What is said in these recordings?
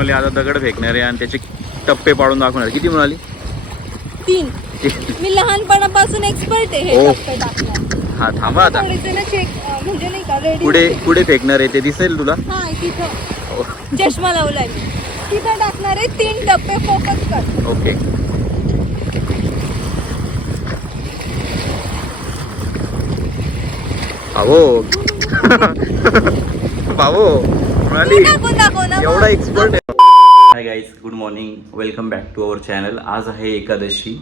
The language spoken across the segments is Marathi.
म्हणाली आता दगड फेकणार आहे आणि त्याचे टप्पे पाडून दाखवणार. किती म्हणाली? 3. मी लहानपणापासून एक्सपर्ट आहे हे टप्पे टाकण्यात. हा थांबा आता. थोडेसे ना चेक म्हणजे नाही का रेडी. पुढे फेकणार आहे ते दिसेल तुला. हा तिथं चष्मा लावलाय मी. तिथं टाकणार आहे 3 टप्पे. फोकस कर. ओके. भाऊ भाऊ म्हणाली एवढा एक्सपर्ट आहे. Hi guys, good morning, welcome back to our channel. आज आहे एकादशी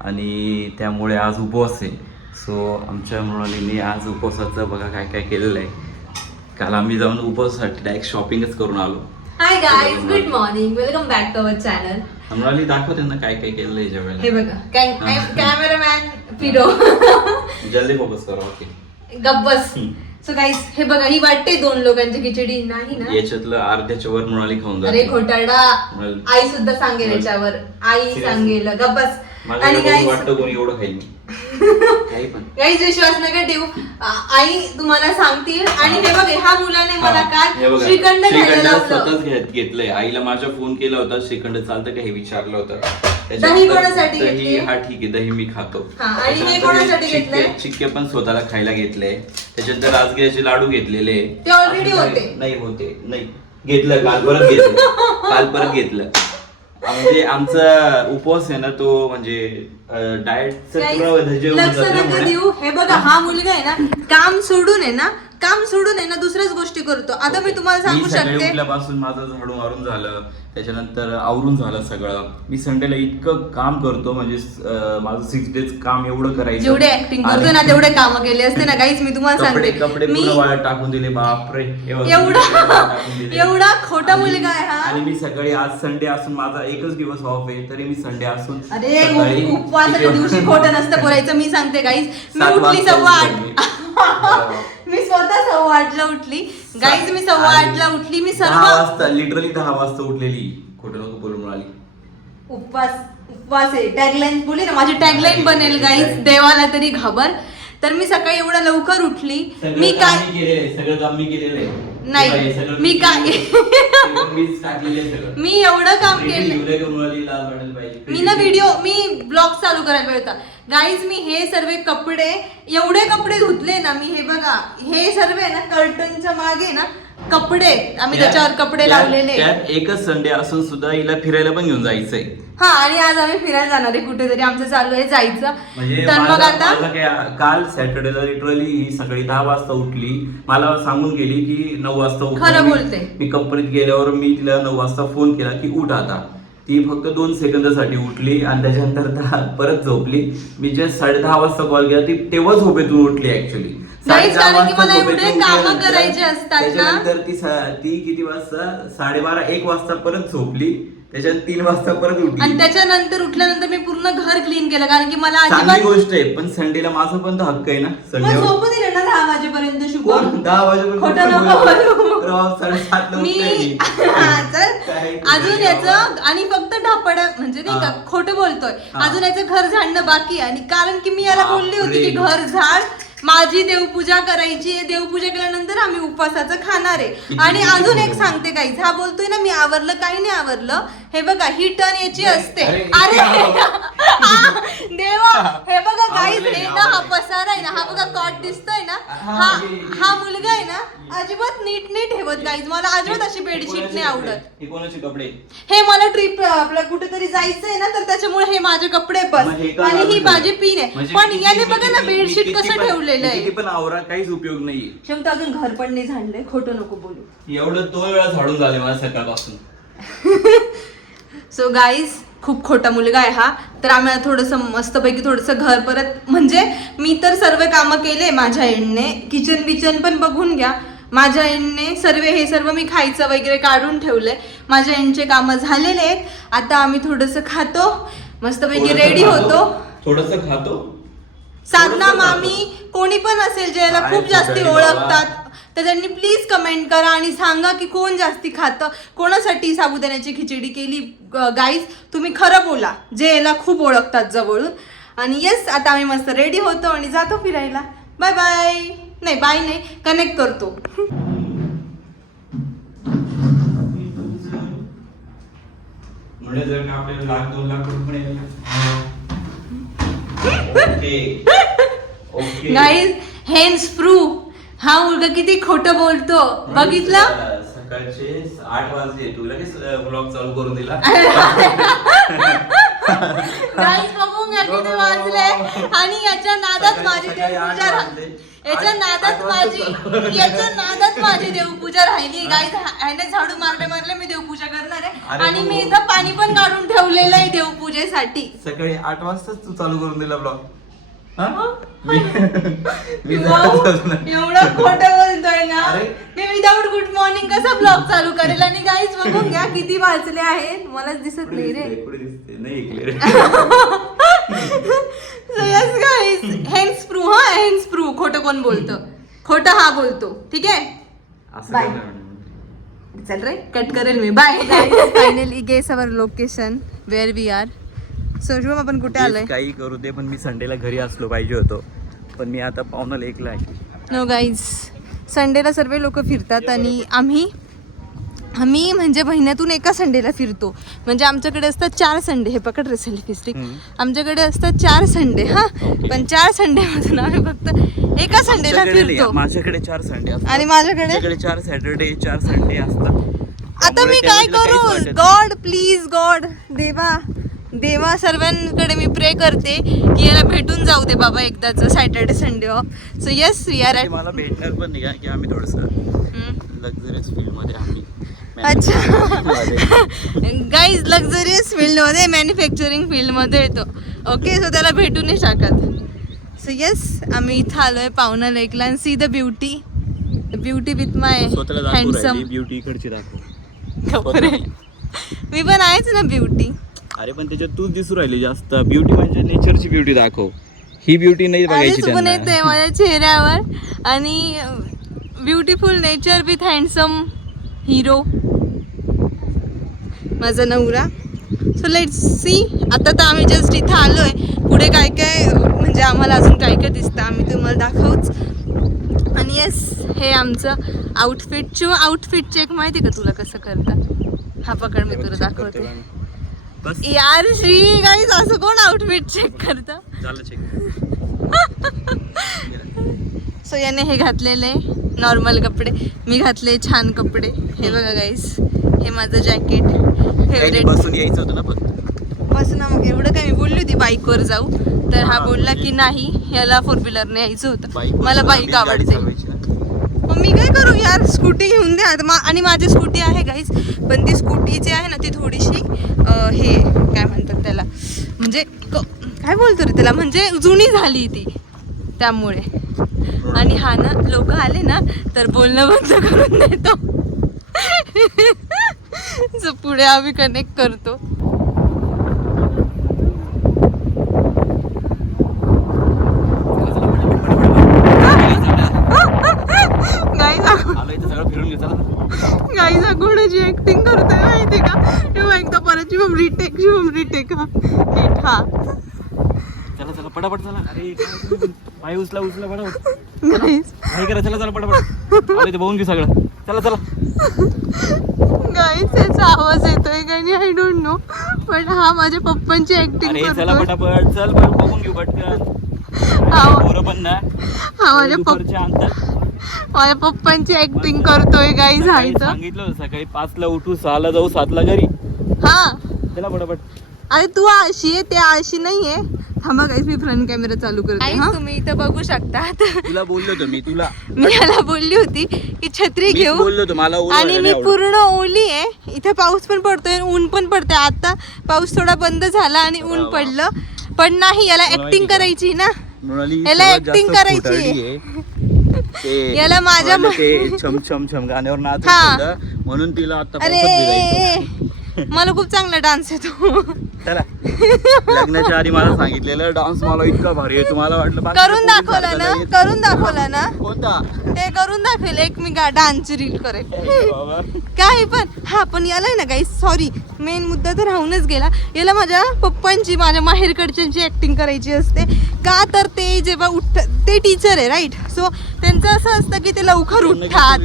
आणि त्यामुळे आज उपवास आहे. सो आमच्या मृणालीने आज उपवासाचं बघा काय काय केलेलं आहे. काल आम्ही जाऊन उपवासासाठी डायरेक्ट शॉपिंगच करून आलो. Hi guys, good morning, welcome back to our channel. Mrinali दाखव त्यांना काय काय केलेलं आहे जेवायला. हे बघा कॅमेरामॅन फिरो. जल्दी फोकस करा. ओके गब्बस. सो गाईज हे बघा, ही वाटते 2 लोकांची खिचडी नाही ना. याच्यातलं अर्ध्याच्या वर मृणाली खाऊन जाते. अरे खोटाडा, आई सुद्धा सांगेल याच्यावर. आई सांगेल गब्बस. आणि गाईज वाटतं कोणी एवढं खाईल. गाईज विश्वास नका ठेवू, आई तुम्हाला सांगतील. आणि हे बघा, ह्या मुलाने मला काल श्रीखंड घ्यायला लावलं. स्वतःच घेतलंय. आईला माझ्या फोन केला होता, श्रीखंड चालतं का हे विचारलं होतं. दही कोणासाठी दही हा ठीक आहे, दही मी खातो. आणि हे कोणासाठी घेतलंय? चिक्के पण स्वतःला खायला घेतले. त्याच्यानंतर राजगिराचे लाडू घेतलेले. ते ऑलरेडी होते. नाही घेतलं, काल परत घेतलं. म्हणजे आमचा उपवास आहे ना तो म्हणजे डाएटचं लक्ष नका देऊ. हे बघा, हा मुलगा आहे ना काम सोडून आहे ना दुसऱ्याच गोष्टी करतो. आता मी तुम्हाला सांगू शकते, उठल्यापासून माझं झाडू मारून झालं, त्याच्यानंतर आवरून झालं सगळं. मी संडेला इतकं काम करतो, म्हणजे माझं 6 डेज काम एवढं करायचं. जेवढे ऍक्टिंग करतो ना तेवढे काम केले असते ना गाईज. मी तुम्हाला सांगते, कपडे पूर्ण वाळत टाकून दिले. बापरे, एवढा खोटा मुलगा आहे हा. आणि मी सकाळी, आज संडे असून माझा एकच दिवस ऑफ आहे, तरी मी संडे असून अरे उपवासाच्या दिवशी खोटं नसतं बोलायचं. मी सांगते गाईज, मी उठली 8:15. मी स्वतः 8:15 उठली गाईज. मी 8:15 उठली. मी 10 वाजता, लिटरली 10 वाजता उठलेली. खोटं नको बोलू म्हणाली. उपवास आहे. टॅगलाईन बोली ना, माझी टॅगलाईन बनेल गाईज, देवाला तरी घाबर. तर मी सकाळी एवढ्या लवकर उठली. मी काय सगळं काम मी केलेलं आहे. नाही, मी काय मी एवढं काम केलं. मी ना मी ब्लॉग चालू करायला पाहिजे होता गाईज. मी हे सर्व कपडे, एवढे कपडे धुतले ना मी. हे बघा, हे सर्व आहे ना कर्टनच्या मागे ना कपडे, आम्ही त्याच्यावर कपडे लावलेले. एकच संडे असून सुद्धा हिला फिरायला पण घेऊन जायचंय. हा, आणि आज आम्ही फिरायला जाणार आहे कुठेतरी. आमचं चालू आहे जायचं. तर मग आता काल सॅटर्डेला लिटरली ही सकाळी 10 वाजता उठली. मला सांगून गेली की 9 वाजता उठ. खरं बोलते. मी कंपनीत गेल्यावर मी तिला 9 वाजता फोन केला की उठ आता. ती फक्त 2 सेकंदासाठी उठली आणि त्याच्यानंतर परत झोपली. मी जे 10:30 वाजता कॉल केला, ती तेव्हा झोपेतून उठली ऍक्च्युअली. त्याच्यानंतर ती किती वाजता, 12:30 1 वाजता परत झोपली. त्याच्यात 3 वाजता परत उठली. आणि त्याच्यानंतर उठल्यानंतर मी पूर्ण घर क्लीन केलं, कारण की मला चांगली गोष्ट आहे. पण संडेला माझा पण तर हक्क आहे ना. संडे झोपू दिले ना 10 वाजेपर्यंत. शुभ 10 वाजेपर्यंत 7:30 मी अजून याचं आणि फक्त ढापड म्हणजे नाही का खोटं बोलतोय. अजून याचं घर झाडणं बाकी आहे. आणि कारण की मी याला बोलली होती की घर झाड, माझी देवपूजा करायची. देवपूजा केल्यानंतर आम्ही उपवासाचं खाणार आहे. आणि अजून एक सांगते गाईज, हा बोलतोय ना मी आवरलं, काही नाही आवरलं. हे बघा, ही टर्न याची असते. अरे देवा, हे बघा गाईज, हे ना हा पसारा आहे ना, हा बघा कॉट दिसतोय ना, हा मुलगा आहे ना अजिबात नीट नाही ठेवत गाईज. मला अजिबात अशी बेडशीट नाही आवडत. हे कोणाचे कपडे? हे मला ट्रिप आपलं कुठेतरी जायचंय ना, तर त्याच्यामुळे हे माझे कपडे पण. आणि ही माझी पिन आहे. पण याने बघा ना बेडशीट कसं ठेवलेलं आहे. पण आवरा काहीच उपयोग नाहीये. क्षमता अजून घर पण नाही झाडलंय. खोटं नको बोलू. एवढं 2 वेळा झाडून झाले मला सकाळपासून. सो गाईज, खूप खोटा मुलगा आहे हा. तर आम्हाला थोडंसं मस्तपैकी थोडंसं घर परत, म्हणजे मी तर सर्व कामं केले माझ्या एंडने. किचन बिचन पण बघून घ्या माझ्या एंडने. हे सर्व मी खायचं वगैरे काढून ठेवलंय. माझ्या एंडचे कामं झालेले आहेत. आता आम्ही थोडंसं खातो, मस्तपैकी रेडी होतो. थोडंसं खातो. साधना मामी, कोणी पण असेल ज्याला खूप जास्ती ओळखतात, तर त्यांनी प्लीज कमेंट करा आणि सांगा की कोण जास्ती खातं, कोणासाठी साबुदाण्याची खिचडी केली. गाईज, तुम्ही खरं बोला, जे याला खूप ओळखतात जवळून. आणि येस, आता आम्ही मस्त रेडी होतो आणि जातो फिरायला. Bye bye. नाही, बाय नाही, कनेक्ट करतो. म्हणजे जर का आपल्याला 1,00,000-2 लाख रुपये ओके गाईज हेन्स प्रूफ हा मुलगा किती खोटं बोलतो बघितलं. सकाळचे 8 वाजले तू लगेच ब्लॉग चालू करून दिला. गाईज बघून घ्या किती वाजले आणि याच्या नादात माझी देवपूजा याच्या नादात माझी देवपूजा राहिली. गाईज ह्याने झाडू मारले मी देवपूजा करणार आहे आणि मी इथं पाणी पण काढून ठेवलेलं आहे देवपूजेसाठी. सकाळी 8 वाजताच तू चालू करून दिला ब्लॉग. एवढं खोटं बोलतोय ना मी विदाउट गुड मॉर्निंग कसा ब्लॉग चालू करेल. आणि गाईज बघून घ्या किती वाजले आहेत मलाच दिसत नाही रे. So yes guys, hence proof खोटं कोण बोलतं, खोटं हा बोलतो. ठीक आहे बाय चल रे कट करेल मी bye. Finally guess our location where we are. So Shubham आपण कुठे आलोय? काही करू दे पण मी संडेला घरी असलो पाहिजे होतो पण मी आता पावणाला एकला आहे. नो गाईज संडेला सर्व लोक फिरतात आणि आम्ही म्हणजे महिन्यातून एका संडेला फिरतो. म्हणजे आमच्याकडे असतात 4 संडे. हे पकड रे सेल्फी स्टिक. आमच्याकडे असतात 4 संडे हा पण 4 संडे मधून आम्ही फक्त एका संडेला फिरतो. माझ्याकडे 4 संडे असतात आणि माझ्याकडे 4 सॅटरडे 4 संडे असतात. आता मी काय करू? गॉड प्लीज गॉड देवा सर्वांकडे मी प्रे करते की याला भेटून जाऊ दे बाबा एकदाच Saturday Sunday off. So yes we are मला भेटणार पण नाही की आम्ही थोडस लक्झरियस फील्ड मध्ये आम्ही. अच्छा गाईज लक्झरियस फील्ड मध्ये मॅन्युफॅक्चरिंग फील्ड मध्ये येतो. ओके सो त्याला भेटू नाही शकत. सो येस आम्ही इथं आलोय पावना लेकला आणि see the beauty with my handsome beauty इकडची दाखव. मी पण आहेच ना ब्युटी. अरे पण त्याच्यात तूच दिसू राहिली जास्त. ब्युटी म्हणजे नेचरची ब्युटी दाखव. ही ब्युटी नाही बघायची पण येते माझ्या चेहऱ्यावर. आणि beautiful nature with handsome hero माझा नवरा. So let's see. आता तर आम्ही जस्ट इथं आलोय. पुढे काय काय म्हणजे आम्हाला अजून काय काय दिसतं आम्ही तुम्हाला दाखवूच. आणि येस हे आमचं आउटफिट चेक माहिती का तुला कसं करतात? हा पकड मी तुला दाखवते. यार श्री गाईज असं कोण आउटफिट चेक करतं? सो याने हे घातलेले नॉर्मल कपडे, मी घातले छान कपडे. हे बघा गाईज हे माझं जॅकेट फेवरेट. बसून यायचं होतं ना फक्त. बस ना मग एवढं काय मी बोलली होती बाईकवर जाऊ तर हा बोलला की नाही याला 4 व्हीलरने यायचं होतं. मला बाईक आवडते. मग मी काय करू यार स्कूटी घेऊन द्या. आणि माझी स्कूटी आहे गाईज पण ती स्कूटी जी आहे ना ती थोडीशी हे काय म्हणतात त्याला म्हणजे काय बोलतो रे त्याला म्हणजे जुनी झाली ती त्यामुळे. आणि हा ना लोक आले ना तर बोलणं बंद करून देतो. जो पुढे आम्ही कनेक्ट करतो. गाईज घोड्याची ऍक्टिंग करतोय माहिती का? तेव्हा एकदा परत शुभम रिटेक हा चला पटापट चला. अरे पाय उचला पटापट. गाईज काय करा चला पटापट. अरे ते बघून घे सगळं. चला गाईज त्याचा आवाज येतोय का नाही आय डोंट नो पण हा माझ्या पप्पांची ऍक्टिंग करतोय. चला पटापट चल बघून घेऊ पटकन. पण ना माझ्या पप्पांची ऍक्टिंग करतोय गाईज. सांगितलं सकाळी 5ला उठू 6ला जाऊ 7ला घरी. हा चला पटापट. अरे तू आळशी आहे ते आळशी नाहीये. थांबा गाईज मी फ्रंट कॅमेरा चालू करते. हा तुम्ही इथं बघू शकता. तुला बोललो होतो मी याला बोलली होती की छत्री घेऊ बोललो होतो मला आणि मी पूर्ण ओली आहे. इथे पाऊस पण पडतोय ऊन पण पडतंय. आता पाऊस थोडा बंद झाला आणि ऊन पडलं पण नाही. याला ऍक्टिंग करायची ना याला ऍक्टिंग करायची. याला माझ्या छम छम छम गाण्यावर नाच म्हणून तिला आता. अरे मला खूप चांगला डान्स येतो. चला लग्नाच्या आधी मला सांगितलेलं डान्स मला इतका भारी आहे. तुम्हाला वाटलं करून दाखवला ना कोणता ते करून दाखवेल. एक मी डान्स रील करेल काय पण. हा पण याला ना काही सॉरी मेन मुद्दा तर राहूनच गेला. याला माझ्या पप्पांची माझ्या माहेरकडच्यांची ऍक्टिंग करायची असते का तर ते जेव्हा ते टीचर आहे राईट. सो त्यांचं असं असतं की ते लवकर उठतात.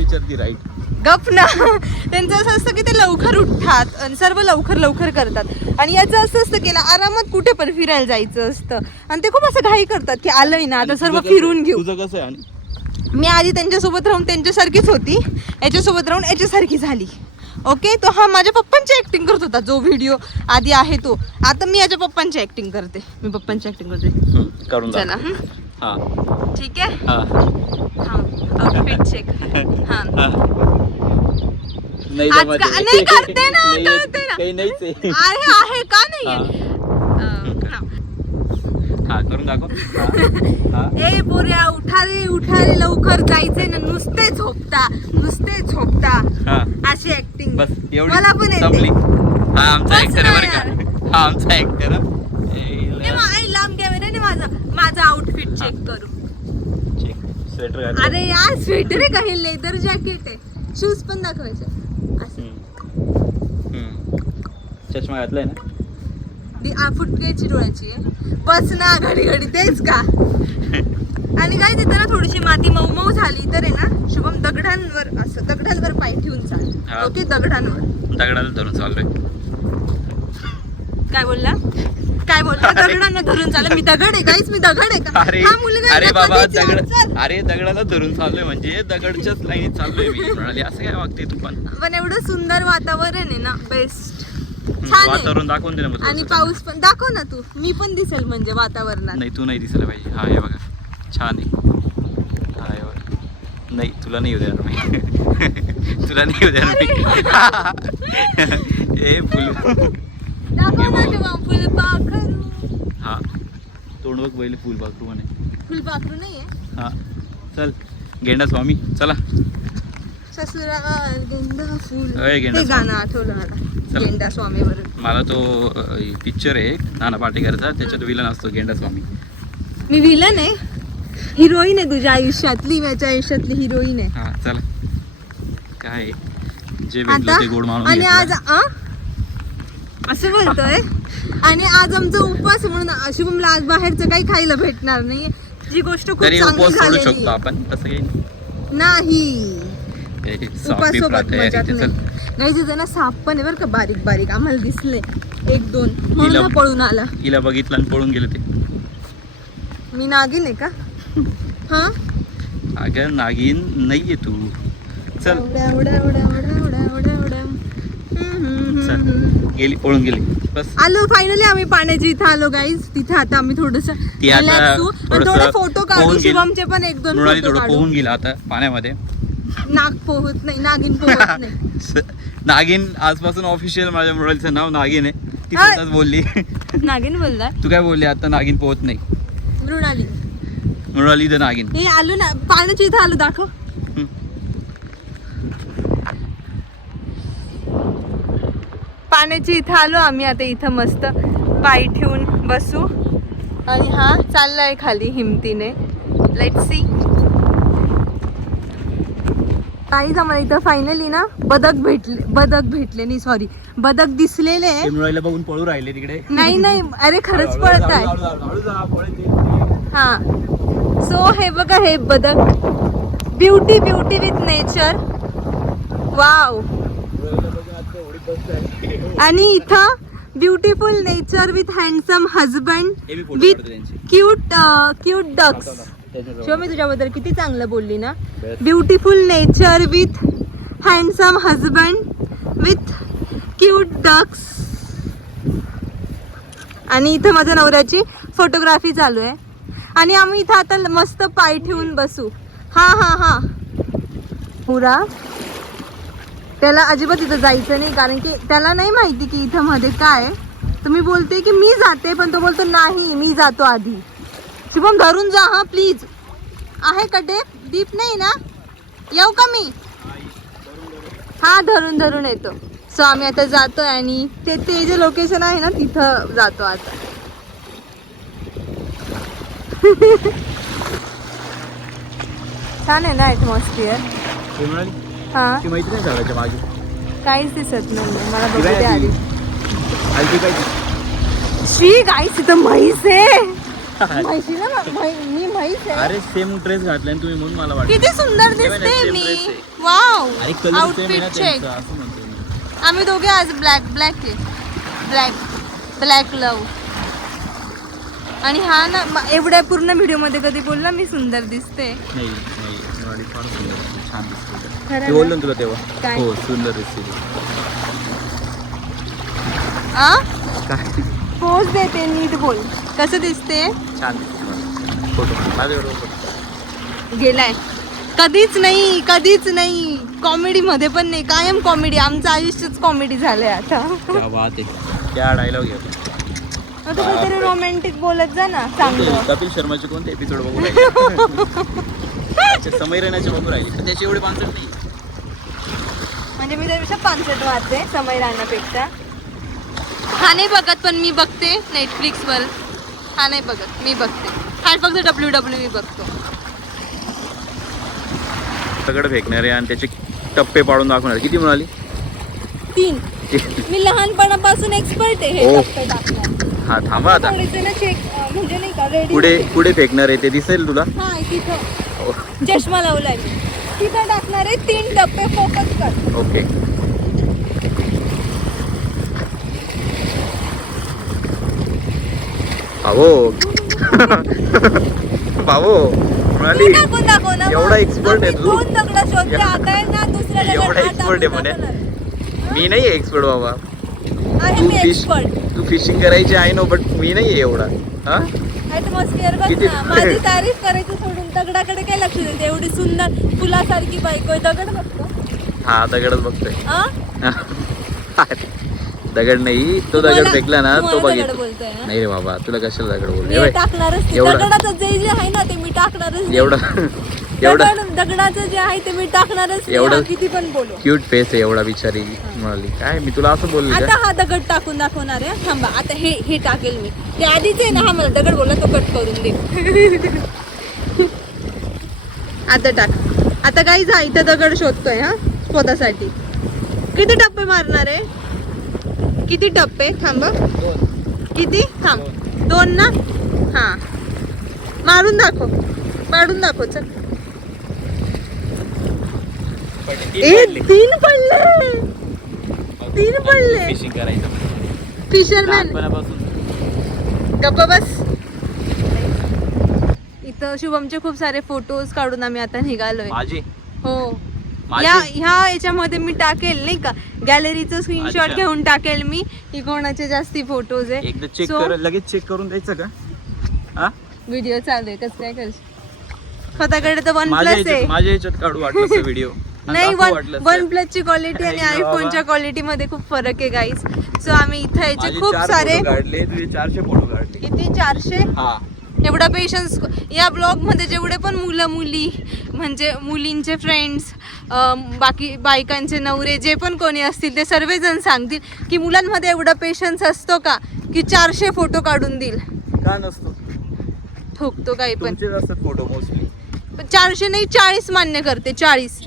गप ना. त्यांचं असं असतं की ते लवकर उठतात आणि सर्व लवकर लवकर करतात आणि याचं असं असतं की ना आरामात कुठे पण फिरायला जायचं असतं आणि ते खूप असं घाई करतात की आलंय ना आता सर्व फिरून घेऊ. तुझं कसं आहे? आणि मी आधी त्यांच्यासोबत राहून त्यांच्यासारखीच होती, याच्यासोबत राहून याच्यासारखी झाली. ओके, तो हा माझ्या पप्पांची ऍक्टिंग करत होता जो व्हिडिओ आधी आहे तो. आता मी याच्या पप्पांची ऍक्टिंग करते. मी पप्पांची ऍक्टिंग करते. करून चला. हा ठीक आहे. हा आउटफिट चेक. हा नाही आज जमत का- आहे. नाही करते ना, नाही, करते ना. काही नाहीच आहे. आहे का नाही हा. हा. हा करून दाखव. हा, हा. ए पोऱ्या उठा रे लवकर जायचंय ना. नुसते झोपता हा. अशी ऍक्टिंग बस एवढी मला पण संपली. येते. हा आमचा बस ऍक्टर ना आहे बरं यार. का. हा आमचा ऍक्टर आई लांब कॅमेराने माझा आउटफिट चेक करू. स्वेटर घाल. अरे यार स्वेटर आहे का हे, लेदर जॅकेट आहे. शूज पण दाखवायचे असं. चष्मा घातलाय ना. फुटक्याची डोळ्याची आहे. बस ना घडी तेच का. आणि काय तिथं ना थोडीशी माती मऊ झाली तर आहे ना शुभम दगडांवर पाय ठेवून हा. चाल. ओके, दगडाला धरून चाललोय. काय बोलला दगडांना धरून चाल. मी दगड आहे गाईस, मी दगड आहे का. अरे हा मुलगा अरे ना बाबा कधीच चल. अरे दगडाला धरून चाललोय म्हणजे दगडच्याच लाईनीत चाललोय मी. म्हणाली असं काय वागते तू पण. पण एवढं सुंदर वातावरण आहे ना, बेस्ट छान आहे. वातावरण दाखवून दे ना मग आणि थोडंसं. पाऊस पण दाखव ना तू. मी पण दिसेल म्हणजे वातावरणात. नाही तू नाही दिसलं पाहिजे. हा हे बघा छान आहे. हा हे बघा. नाही तुला नाही येऊ देणार मी. तुला नाही येऊ देणार मी. ए फुल दाखव ना तेव्हा फुलपाखरू. हा तोंड बघ पहिले फुलपाखरू म्हणे. फुलपाखरू नाहीये. हा चल गेंडा स्वामी चला. ससुराल गेंडा फुल. अय, गेंडा ते स्वामी. गाणं आठवलं मला. चला. गेंडा स्वामीवर. मला तो पिक्चर आहे नाना पाटेकरचा, त्याच्यात विलन असतो गेंडा स्वामी. मी विलन आहे, हिरोईन आहे तुझ्या आयुष्यातली, माझ्या आयुष्यातली हिरोईन आहे. हा चला. काय जे आता भेटलं ते गोड मानून आणि आज घेतलं. असं बोलतोय. आणि आज आमचा उपवास आहे म्हणून शुभमला आज बाहेरचं काही खायला भेटणार नाही. जी गोष्ट खूप तरी चांगली उपवास सोडू झालेली शकतो आपण तसं काही नाही. नाही. उपास सोबत मजात नाही. नाही तिथं ना साप पण आहे बरं का, बारीक बारीक आम्हाला दिसले 1-2 म्हणून हा पळून आला. हिला बघितलं आणि पळून गेले ते. मी नागिन आहे का. हा अगं नागिन नाहीये तू. चल चल गेली पळून गेली बस. आलो फायनली आम्ही पाण्याच्या इथं आलो गाईज. तिथे आता आम्ही थोडस ती आता थोडे फोटो काढू. पोहून गेली. शुभमचे पण 1-2 मृणाली फोटो थोडं काढू. पोहून गेला आता पाण्यामध्ये. नाग पोहत नाही, नागिन पोहत नाही. नागिन आजपासून ऑफिशियल माझ्या मृणालीचं नाव नागिन आहे. ती हा. स्वतःच बोलली. नागिन बोलला तू काय बोलली आता? नागिन पोहत नाही. मृणाली. मृणाली द नागिन. हे आलो ना पाण्याच्या इथं आलो. दाखव. पाण्याची इथं आलो आम्ही आता. इथं मस्त पाय ठेवून बसू आणि हा चाललाय खाली हिमतीने. Let's see. काहीच आम्हाला इथं फायनली ना बदक भेटले नाही, सॉरी बदक दिसलेले. मृणालीला बघून पळू राहिले तिकडे. नाही अरे खरंच पळत आहे. हा सो हे बघा हे बदक. Beauty with nature. वाव. आणि इथं beautiful nature with handsome husband with cute ducks. Shiv मी तुझ्याबद्दल किती चांगलं बोलली ना. Beautiful nature with handsome husband with cute ducks. आणि इथं माझ्या नवऱ्याची फोटोग्राफी चालू आहे आणि आम्ही इथं आता मस्त पाय ठेवून बसू. हा पुरा. त्याला अजिबात इथं जायचं नाही कारण की त्याला नाही माहिती की इथं मध्ये काय आहे. तर मी बोलते की मी जाते पण तो बोलतो नाही मी जातो आधी. शुभम धरून जा हा प्लीज. आहे का दीप नाही ना. येऊ का मी. हा धरून येतो. सो आम्ही आता जातोय आणि ते जे लोकेशन आहे ना तिथं जातो आता. छान आहे ना ॲटमॉस्फिअर. हा माहिती नाही झाडाच्या मागे काहीच दिसत नाही मला. बघू दे आधी. हलकी काय श्री गाईस इथं म्हैस आहे. म्हैशी ना मी म्हैस आहे. अरे सेम ड्रेस घातलाय तुम्ही म्हणून मला वाटतं. किती सुंदर दिसते मी. Wow outfit check. असं म्हणतो मी. आम्ही दोघे आज ब्लॅक आहे. ब्लॅक लव. आणि हा ना एवढ्या पूर्ण व्हिडिओ मध्ये कधी बोलला मी सुंदर दिसते. नाही फार सुंदर छान दिसते. खरं ते बोललो ना तुला तेव्हा. काय? हो सुंदर दिसते. काय पोज देते नीट बोल. कसं दिसते? छान दिसते. फोटो माझ्याबरोबर गेलाय. कधीच नाही कॉमेडी मध्ये पण नाही. कायम कॉमेडी. आमचं आयुष्यच कॉमेडी झालंय आता. क्या बात आहे. क्या डायलॉग आहे. तू काहीतरी रोमॅन्टिक बोलत जा ना चांगलं. कपिल शर्माचे कोणते एपिसोड बघू राहिले? समय राहण्याचे बघू राहिले पण त्याचे एवढे पांचट नाही. म्हणजे मी त्यापेक्षा 65 वाजते समय राहण्यापेक्षा. हा नाही बघत पण मी बघते नेटफ्लिक्सवर. हा नाही बघत मी बघते. हा फक्त WWE बघतो. दगड फेकणारे आणि त्याचे टप्पे पाडून दाखवणार. किती म्हणाली? 3. मी लहानपणापासून एक्सपर्ट आहे हे टप्पे टाकण्यात. हा थांबा आता. थोडेसे ना चेक म्हणजे नाही का रेडी. पुढे फेकणार आहे ते दिसेल तुला. हा तिथं चष्मा लावलाय मी. तिथं टाकणार आहे 3 टप्पे. फोकस कर. ओके. बाबो म्हणाली दाखव ना. एवढा एक्सपर्ट आहे तू. 2 दगड शोधते. आता आहे ना दुसऱ्या एवढा एक्सपर्ट आहे म्हणे. मी नाही आहे एक्सपर्ट बाबा. आहे मी एक्सपर्ट. तू फिशिंग करायची आहे नो बट मी नाही आहे एवढा. हा ऍटमॉस्फिअर बघ ना. माझी तारीफ करायची सोडून दगडाकडे काय लक्ष देते? एवढी सुंदर फुलासारखी बायको आहे. दगड बघतो. हा दगडच बघतोय. हा दगड नाही तो दगड फेकला ना तो बघितला. बोलतोय ना? नाही रे बाबा तुला कशाला दगड मी बोलले? टाकणारच. दगडाचं जे आहे ना ते मी टाकणारच. एवढं दगडाचं जे आहे ते मी टाकणारच. एवढं किती पण बोलू. क्यूट फेस आहे एवढा बिचारी म्हणाली. काय मी तुला असं बोलले आता हा दगड टाकून दाखवणार आहे. थांबा आता हे टाकेल मी. ते आधीच आहे ना. हा मला दगड बोलला तो कट करून दे. आता टाक. आता काही जा इथं दगड शोधतोय हा स्वतःसाठी. किती टप्पे मारणार आहे? किती टप्पे? थांब. किती? थांब. 2 ना. हा मारून दाखव. पाडून दाखव. चल. 3 पडले. 3 पडले. फिशिंग करायचं फिशरमॅन. लहानपणापासून. गप्पा बस. इथं शुभमचे खूप सारे फोटोज काढून आम्ही आता निघालोय. माझी हो. माझे? ह्या याच्यामध्ये मी टाकेल नाही का गॅलरीचं स्क्रीनशॉट अच्छा. घेऊन टाकेल मी की कोणाचे जास्ती फोटोज आहे. एकदा चेक कर. लगेच चेक करून द्यायचं का? हा व्हिडिओ चालू आहे. कसं काय करशील? स्वतःकडे तर OnePlus आहे. माझ्या ह्याच्यात काढू वाटलं व्हिडिओ. नाही OnePlus ची क्वालिटी आणि अरे बाबा. आयफोनच्या क्वालिटी मध्ये खूप फरक आहे गाईस. सो आम्ही इथं याचे खूप सारे. काढले तुझे 400 फोटो काढले. किती? 400. हा एवढा पेशन्स या ब्लॉग मध्ये जेवढे पण मुलं मुली म्हणजे मुलींचे फ्रेंड्स बाकी बायकांचे नवरे जे पण कोणी असतील ते सर्वजण सांगतील की मुलांमध्ये एवढा पेशन्स असतो का की 400 फोटो काढून देईल. का नसतो? ठोकतो काही पण. तुमचे असतात फोटो मोस्टली. 400 नाही 40 मान्य करते. 40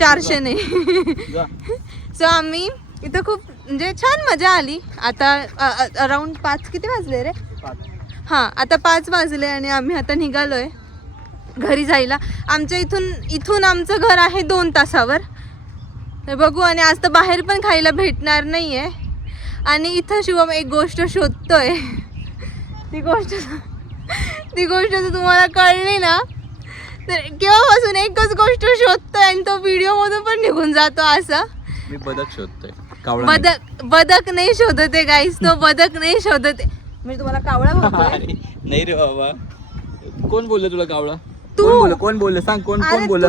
400 नाही. सो आम्ही इथं खूप म्हणजे छान मजा आली. आता अराउंड 5 किती वाजले रे? हां आता 5 वाजले आणि आम्ही आता निघालोय घरी जायला. आमच्या इथून आमचं घर आहे 2 तासावर. बघू. आणि आज तर बाहेर पण खायला भेटणार नाही आहे. आणि इथं शिवम एक गोष्ट शोधतोय. ती गोष्ट जर तुम्हाला कळली ना तर केव्हापासून एकच गोष्ट शोधतोय आणि तो व्हिडिओमधून पण निघून जातो. असं मी बदक शोधतोय. कावळा बदक नाही शोधत आहे गाईस. तो बदक नाही शोधत आहे. मी तुम्हाला कावळा बोलतोय. नाही रे बाबा. कोण बोललं तुला कावळा? तू. कोण बोललं सांग. कोण बोललं?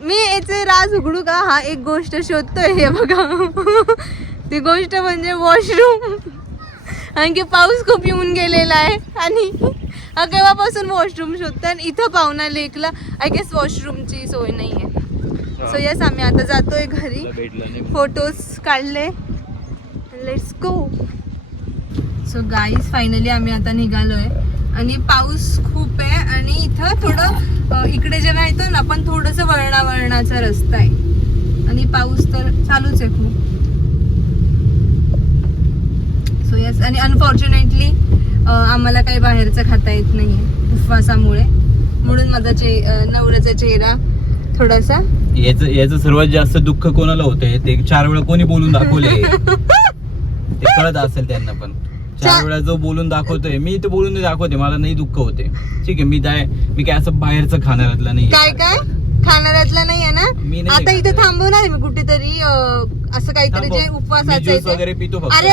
मी याचे राज उघडू का? हा एक गोष्ट शोधतोय. हे बघा ती गोष्ट म्हणजे वॉशरूम. आणखी पाऊस खूप येऊन गेलेला आहे आणि हा केव्हापासून वॉशरूम शोधतोय. आणि इथं पाहुणा लेकला आय गेस वॉशरूमची सोय नाही आहे. सो यस आम्ही आता जातोय घरी. फोटोज काढले. Let's go. So guys finally आम्ही आता निघालोय आणि पाऊस खूप आहे. आणि इथं थोडं इकडे जेव्हा येतो ना आपण थोडंसं वळणाचा रस्ता आहे आणि पाऊस तर चालूच आहे खूप. So yes. आणि अनफॉर्च्युनेटली आम्हाला काही बाहेरचं खाता येत नाही उपवासामुळे, म्हणून माझा नवऱ्याचा चेहरा थोडासा याचं सर्वात जास्त दुःख कोणाला होतंय ते 4 वेळा कोणी बोलून दाखवले ते कळत असेल त्यांना पण. 4 वेळा जो बोलून दाखवतोय, मी तर बोलून दाखवते, मला नाही दुःख होते. ठीक आहे, मी काय असं बाहेरचं खाणाऱ्यातला नाही. काय खाणाऱ्यातला नाही आहे मी ना. नाही आता इथे थांबवणार आहे मी कुठेतरी, असं काहीतरी जे उपवासाचं ज्यूस वगैरे पितो फक्त. अरे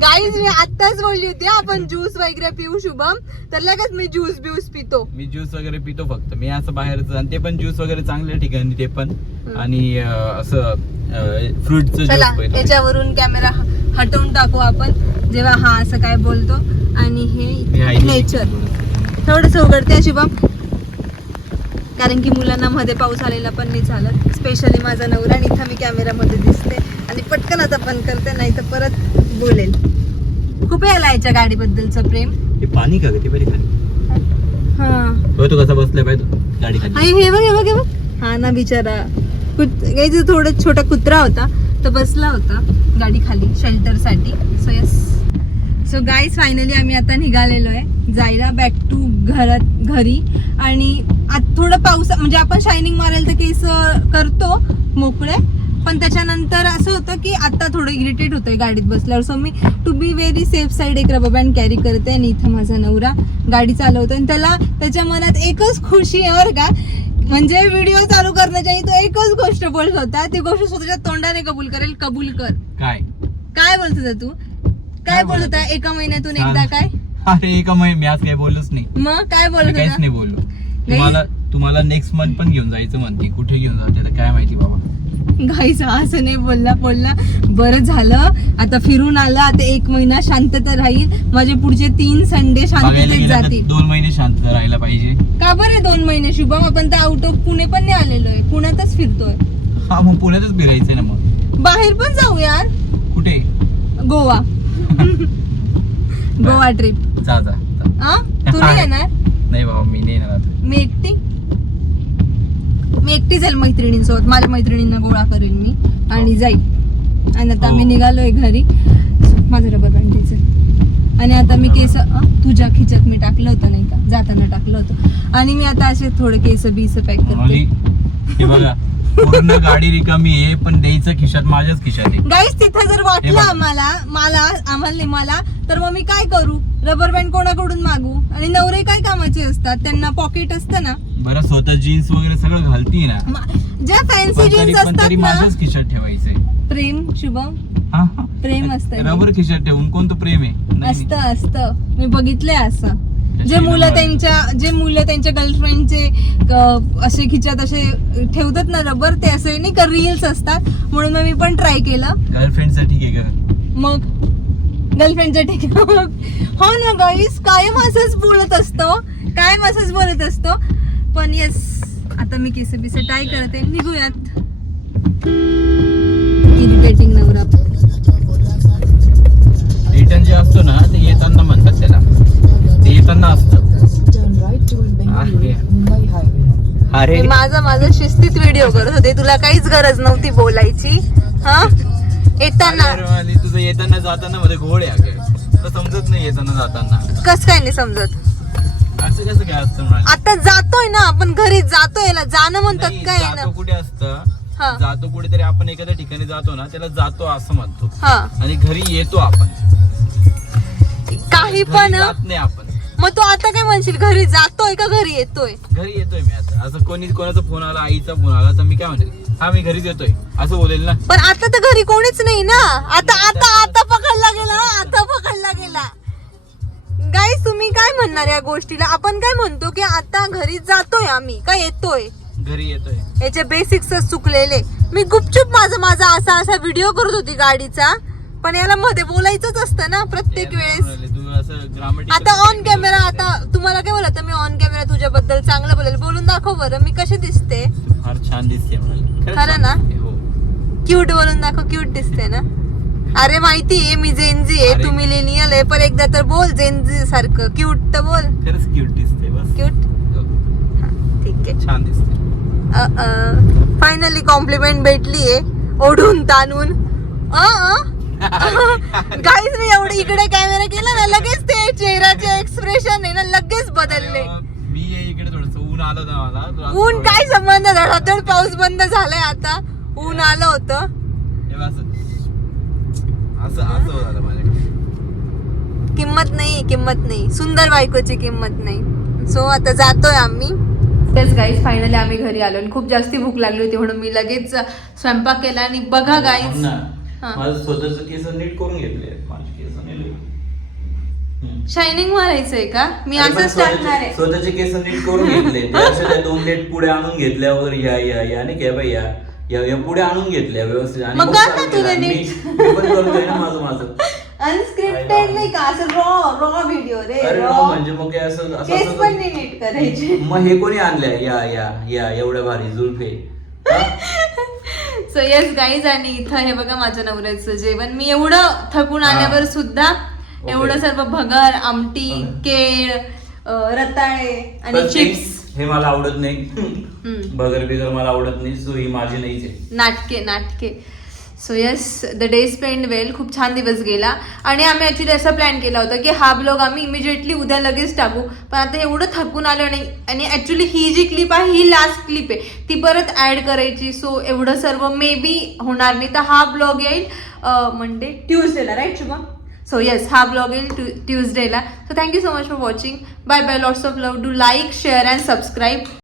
गाईज, मी आत्ताच बोलली होती आपण ज्यूस वगैरे पिऊ शुभम, तर लगेच मी ज्यूस पितो. मी ज्यूस वगैरे पितो फक्त. मी असं बाहेरचं, आणि ते पण ज्यूस वगैरे चांगल्या ठिकाणी, ते पण आणि असं फ्रूटचं चला ज्यूस. याच्यावरून कॅमेरा हटवून टाकू आपण जेव्हा हा असं काय बोलतो. आणि हे नेचर थोडस उघडते शुभम, कारण की मुलांना मध्ये पाऊस आलेला पण नाही चालत. स्पेशली माझा नवरा, आणि इथं मी कॅमेरामध्ये दिसते आणि पटकन आता बंद करते, नाही तर परत बोलेल. खूप यायला याच्या गाडीबद्दलचं प्रेम. हे पाणी का ते बरी खाली. हा तो कसा बसलाय पाहिजे गाडी खाली. हे बघ हा ना बिचारा. थोडं छोटा कुत्रा होता तो बसला होता गाडी खाली शेल्टर साठी. सो गाईज, फायनली आम्ही आता निघालेलो आहे जायला बॅक टू घरी. आणि आता थोडं पाऊस, म्हणजे आपण शायनिंग मारायला तर केस करतो मोकळे, पण त्याच्यानंतर असं होतं की आता थोडं इरिटेट होतंय गाडीत बसल्यावर. सो मी to be very safe side एक रबर बँड कॅरी करते. आणि इथं माझा नवरा गाडी चालवतो आणि त्याच्या मनात एकच खुशी आहे बरं का, म्हणजे व्हिडिओ चालू करण्याच्या तो एकच गोष्ट बोलत होता. ती गोष्ट स्वतःच्या तोंडाने कबूल करेल. कबूल कर. काय बोलत होता तू? काय बोलत होता? एका महिन्यातून एकदा काय? अरे एका महिन्यात मी आज काही बोललोच नाही. मग काय बोलत होता? काहीच नाही बोललो. तुम्हाला नेक्स्ट मंथ पण घेऊन जायचं म्हणते. कुठे घेऊन जाते काय माहिती बाबा. गाईस असं नाही बोलला. बरं झालं आता फिरून आला. आता 1 महिना शांतता राहील. माझे पुढचे 3 संडे शांततेत जातील. 2 महिने शांतता राहायला पाहिजे. का बरं 2 महिने शुभम? आपण तर आउट ऑफ पुणे पण नाही आलेलो आहे, पुण्यातच फिरतोय. हा मग पुण्यातच फिरायचंय ना. मग बाहेर पण जाऊ यार. कुठे? गोवा. गोवा ट्रिप. जा तू नाही येणार? नाही बाबा, मी नाही येणार. मी एकटी जाईल मैत्रिणींसोबत. माझ्या मैत्रिणींना गोळा करेल मी आणि जाईल. आणि आता आम्ही निघालोय घरी. माझं रबर बँड घ्यायचं. आणि आता मी केस तुझ्या खिच्यात मी टाकलं होतं नाही का, जाताना टाकलं होतं. आणि मी आता असे थोडे केस पॅक करते. हे बघा, पूर्ण गाडी रिकामी आहे, पण द्यायचं खिशात माझ्याच खिशात आहे. गाईस, तिथं जर वाटलं आम्हाला तर मग मी काय करू? रबर बँड कोणाकडून मागू? आणि नवरे काय कामाचे असतात, त्यांना पॉकेट असतं ना. बरं, स्वतः जीन्स वगैरे सगळं घालती ना. ज्या फॅन्सी जीन्स असतात ना, माझ्याच खिशात ठेवायचंय. प्रेम शुभम, प्रेम असतं. रबर खिशात ठेवून कोणतं प्रेम आहे? असतं. मी बघितलंय असं. जे मुलं त्यांच्या गर्लफ्रेंडचे असे खिच्यात असे ठेवतात ना रबर, ते असे नाही का रील्स असतात. म्हणून मग मी पण ट्राय केलं. गर्लफ्रेंडचा ठीक आहे का? मग गर्लफ्रेंडचा ठीक आहे. हो ना गाईस, कायम असंच बोलत असतो. पण येस, आता मी केस ट्राय करते. निघूयात. इरिटेटिंग नवरा. रिटर्न जे असतो ना, ते येताना म्हणतात त्याला. ते येताना असतं. अरे माझा शिस्तीत व्हिडिओ करत होते. तुला काहीच गरज नव्हती बोलायची. हा, येताना तुझं येताना जाताना मध्ये घोड आहे. समजत नाही येताना जाताना. कस काय नाही समजत? असं कसं काय असतं? आता जातोय ना आपण घरी, जातोय ना. जाणं म्हणतात काय ना. जातो कुठे असतं? जातो कुठेतरी आपण एखाद्या ठिकाणी जातो ना, त्याला जातो असं म्हणतो. आणि घरी येतो आपण. काही पण जात नाही आपण. मग तू आता काय म्हणशील? घरी जातोय का घरी येतोय? घरी येतोय मी आता. असं कोणाचा फोन आला, आईचा फोन आला, तर मी काय म्हणेल? हा, मी घरीच येतोय असं बोलेल ना. पण आता तर घरी कोणीच नाही ना. आता पकडला गेला. गाईस, तुम्ही काय म्हणणार या गोष्टीला? आपण काय म्हणतो की आता घरी जातोय आम्ही, का येतोय? घरी येतोय. याचे बेसिक्स चुकलेले. मी गुपचूप माझा असा व्हिडिओ करत होती गाडीचा. पण याला मध्ये बोलायचंच असतं ना प्रत्येक वेळेस. आता ऑन कॅमेरा, आता तुम्हाला काय बोलत? मी ऑन कॅमेरा तुझ्याबद्दल चांगलं बोलून दाखव बरं. मी कशी दिसते? फार छान दिसते. खरं ना? क्यूट बोलून दाखव. क्यूट दिसते ना? अरे माहिती आहे मी जेनजी आहे, तू मिलेनियल आहे, पण एकदा तर बोल जेनजी सारखं. क्यूट तर बोल. खरंच क्यूट दिसते. बस क्यूट. ठीक आहे, छान दिसते. फायनली कॉम्प्लिमेंट भेटलीये ओढून ताणून. गाईज मी एवढं इकडे कॅमेरा केला ना लगेच ते चेहऱ्याचे एक्सप्रेशन आहे ना लगेच बदलले. मी इकडे थोडस ऊन आलं ना मला. ऊन काय संबंध, धडाधड पाऊस बंद झालाय आता, ऊन आलं होतं. असं झालं माझ्याकडे. किंमत नाही सुंदर बायकोची किंमत नाही. सो आता जातोय आम्ही. तेच गाईज फायनली आम्ही घरी आलो आणि खूप जास्ती भूक लागली होती म्हणून मी लगेच स्वयंपाक केला. आणि बघा गाईज माझं स्वतःच केस नीट करून घेतले. माझे केस शायनिंग मारायचंय का? मी असंच टाकणार आहे. स्वतःचे केस नीट करून घेतले. त्या 2 नेट पुढे आणून घेतल्यावर या नाही काय बाई या पुढे आणून घेतल्या व्यवस्थित. आणि मग का ना तुला मी पण करतोय ना माझं अनस्क्रिप्टेड नाही का, असं रॉ व्हिडिओ रे. अरे रॉ म्हणजे मग काय असं केस पण नाही नीट करायचे. मग हे कोणी आणलंय या एवढ्या भारी जुल्फे. सो येस गाईज, आणि इथं हे बघा माझ्या नवऱ्याचं जेवण. मी एवढं थकून आल्यावर सुद्धा एवढं सर्व भगर, आमटी, केळ, रताळे आणि चिप्स. हे मला आवडत नाही. भगर बिगर मला आवडत नाही. सो ही माझी नाहीच आहे. नाटके. So yes, the day spend well. खूप छान दिवस गेला. आणि आम्ही ऍक्च्युली असा प्लॅन केला होता की हा ब्लॉग आम्ही इमिजिएटली उद्या लगेच टाकू, पण आता एवढं थकून आलो आणि ऍक्च्युली ही जी क्लिप आहे ही लास्ट क्लिप आहे, ती परत ऍड करायची. सो एवढं सर्व मे बी होणार नाही. तर हा ब्लॉग येईल मंडे ट्यूजडेला, राईट शुभम? सो येस, हा ब्लॉग येईल ट्यूजडेला. So thank you so much for watching. Bye bye, lots of love. Do like, share and subscribe.